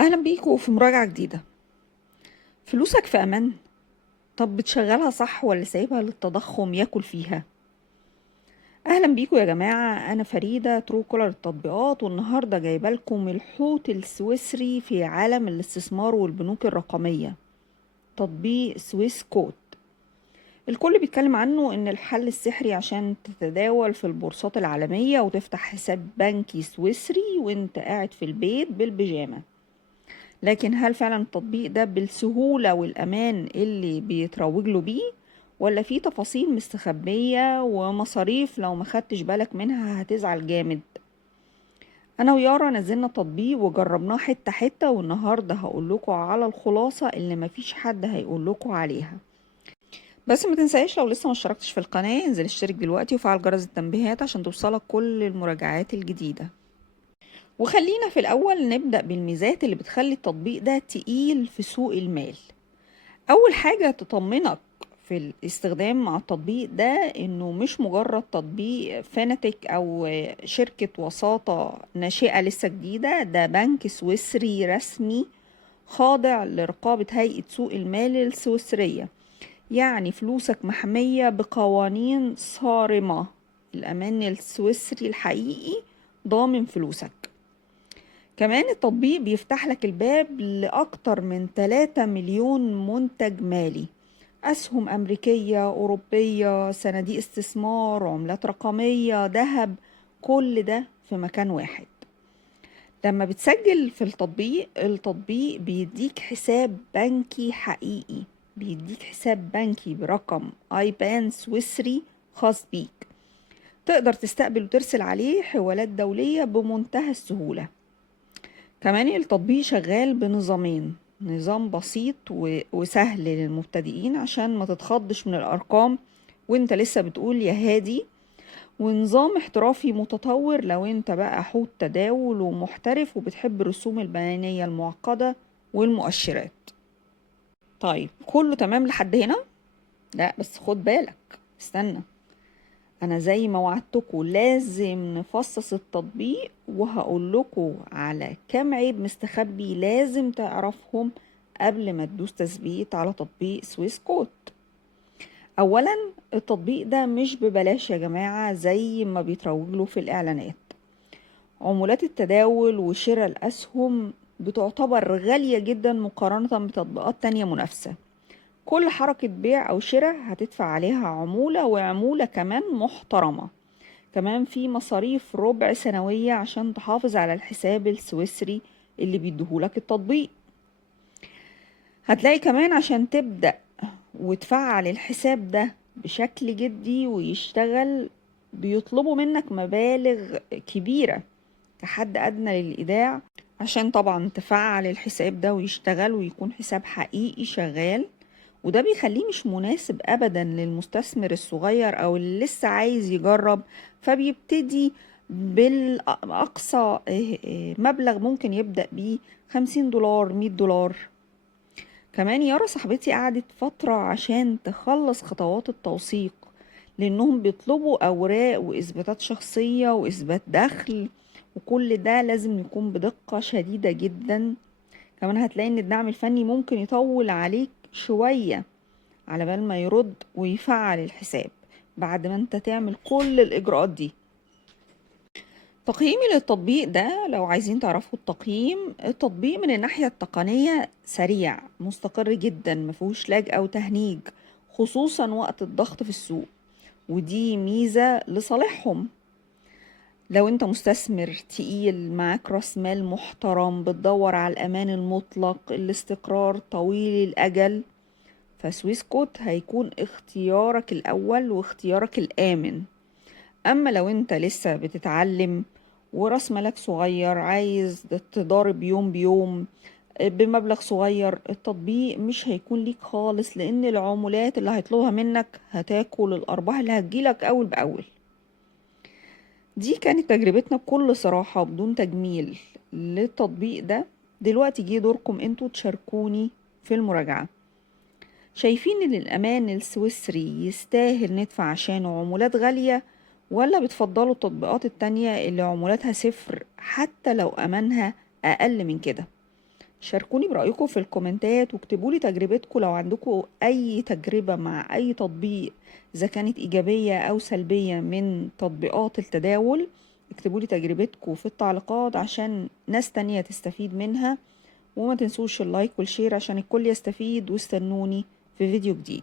أهلا بيكم في مراجعة جديدة. فلوسك في أمان؟ طب بتشغلها صح ولا سايبها للتضخم ياكل فيها؟ أهلا بيكم يا جماعة، أنا فريدة ترو كولر التطبيقات، والنهاردة جايبة لكم الحوت السويسري في عالم الاستثمار والبنوك الرقمية، تطبيق سويس كود. الكل بيتكلم عنه إن الحل السحري عشان تتداول في البورصات العالمية وتفتح حساب بنكي سويسري وانت قاعد في البيت بالبيجامة. لكن هل فعلا التطبيق ده بالسهولة والأمان اللي بيتروج له بيه، ولا في تفاصيل مستخبية ومصاريف لو ما خدتش بالك منها هتزعل جامد؟ أنا ويارا نزلنا تطبيق وجربناه حتة حتة، والنهاردة هقولكوا على الخلاصة اللي مفيش حد هيقولكوا عليها. بس ما تنساش لو لسه ما اشتركتش في القناة انزل اشترك دلوقتي وفعل جرس التنبيهات عشان توصلك كل المراجعات الجديدة. وخلينا في الأول نبدأ بالميزات اللي بتخلي التطبيق ده تقيل في سوق المال. أول حاجة تطمنك في الاستخدام مع التطبيق ده إنه مش مجرد تطبيق فاناتيك أو شركة وساطة ناشئة لسه جديدة، ده بنك سويسري رسمي خاضع لرقابة هيئة سوق المال السويسرية. يعني فلوسك محمية بقوانين صارمة. الأمان السويسري الحقيقي ضامن فلوسك. كمان التطبيق بيفتح لك الباب لأكتر من 3 مليون منتج مالي، أسهم أمريكية، أوروبية، صناديق استثمار، عملات رقمية، ذهب، كل ده في مكان واحد. لما بتسجل في التطبيق بيديك حساب بنكي حقيقي، بيديك حساب بنكي برقم ايبان سويسري خاص بيك، تقدر تستقبل وترسل عليه حوالات دولية بمنتهى السهولة. كمان التطبيق شغال بنظامين، نظام بسيط وسهل للمبتدئين عشان ما تتخضش من الأرقام وانت لسه بتقول يا هادي، ونظام احترافي متطور لو انت بقى حوت تداول ومحترف وبتحب الرسوم البيانية المعقدة والمؤشرات. طيب كله تمام لحد هنا؟ لا بس خد بالك، استنى، انا زي ما وعدتكم لازم نفصص التطبيق وهقول لكم على كام عيب مستخبي لازم تعرفهم قبل ما تدوس تثبيت على تطبيق سويس كود. اولا، التطبيق ده مش ببلاش يا جماعة زي ما بيتروج له في الاعلانات. عمولات التداول وشراء الاسهم بتعتبر غالية جدا مقارنة بتطبيقات تانية منافسة. كل حركة بيع او شراء هتدفع عليها عمولة، وعمولة كمان محترمة. كمان في مصاريف ربع سنوية عشان تحافظ على الحساب السويسري اللي بيديهولك التطبيق. هتلاقي كمان عشان تبدأ وتفعل الحساب ده بشكل جدي ويشتغل بيطلبوا منك مبالغ كبيرة كحد أدنى للإيداع، عشان طبعا تفعل الحساب ده ويشتغل ويكون حساب حقيقي شغال. وده بيخليه مش مناسب أبدا للمستثمر الصغير أو اللي لسه عايز يجرب، فبيبتدي بالأقصى مبلغ ممكن يبدأ بيه 50 دولار، 100 دولار. كمان يارا صاحبتي قعدت فترة عشان تخلص خطوات التوثيق، لأنهم بيطلبوا أوراق وإثباتات شخصية وإثبات دخل، وكل ده لازم يكون بدقة شديدة جدا. كمان هتلاقي إن الدعم الفني ممكن يطول عليك شوية على بال ما يرد ويفعل الحساب بعد ما انت تعمل كل الإجراءات دي. تقييمي للتطبيق ده، لو عايزين تعرفوا التقييم، التطبيق من الناحية التقنية سريع مستقر جدا، مفيهوش لاج أو تهنيج، خصوصا وقت الضغط في السوق، ودي ميزة لصالحهم. لو انت مستثمر تقيل معاك راس مال محترم بتدور على الأمان المطلق، الاستقرار طويل الأجل، فسويس كوت هيكون اختيارك الأول واختيارك الآمن. أما لو أنت لسه بتتعلم ورأس مالك صغير عايز تضارب يوم بيوم بمبلغ صغير، التطبيق مش هيكون ليك خالص، لأن العمولات اللي هيطلبها منك هتاكل الأرباح اللي هتجيلك أول بأول. دي كانت تجربتنا بكل صراحة وبدون تجميل للتطبيق ده. دلوقتي جه دوركم انتوا تشاركوني في المراجعة. شايفين ان الامان السويسري يستاهل ندفع عشانه عمولات غالية، ولا بتفضلوا التطبيقات التانية اللي عمولاتها صفر حتى لو امانها اقل من كده؟ شاركوني برأيكم في الكومنتات واكتبوا لي تجربتكم لو عندكم أي تجربة مع أي تطبيق، إذا كانت إيجابية أو سلبية من تطبيقات التداول. اكتبوا لي تجربتكم في التعليقات عشان ناس تانية تستفيد منها، وما تنسوش اللايك والشير عشان الكل يستفيد، واستنوني في فيديو جديد.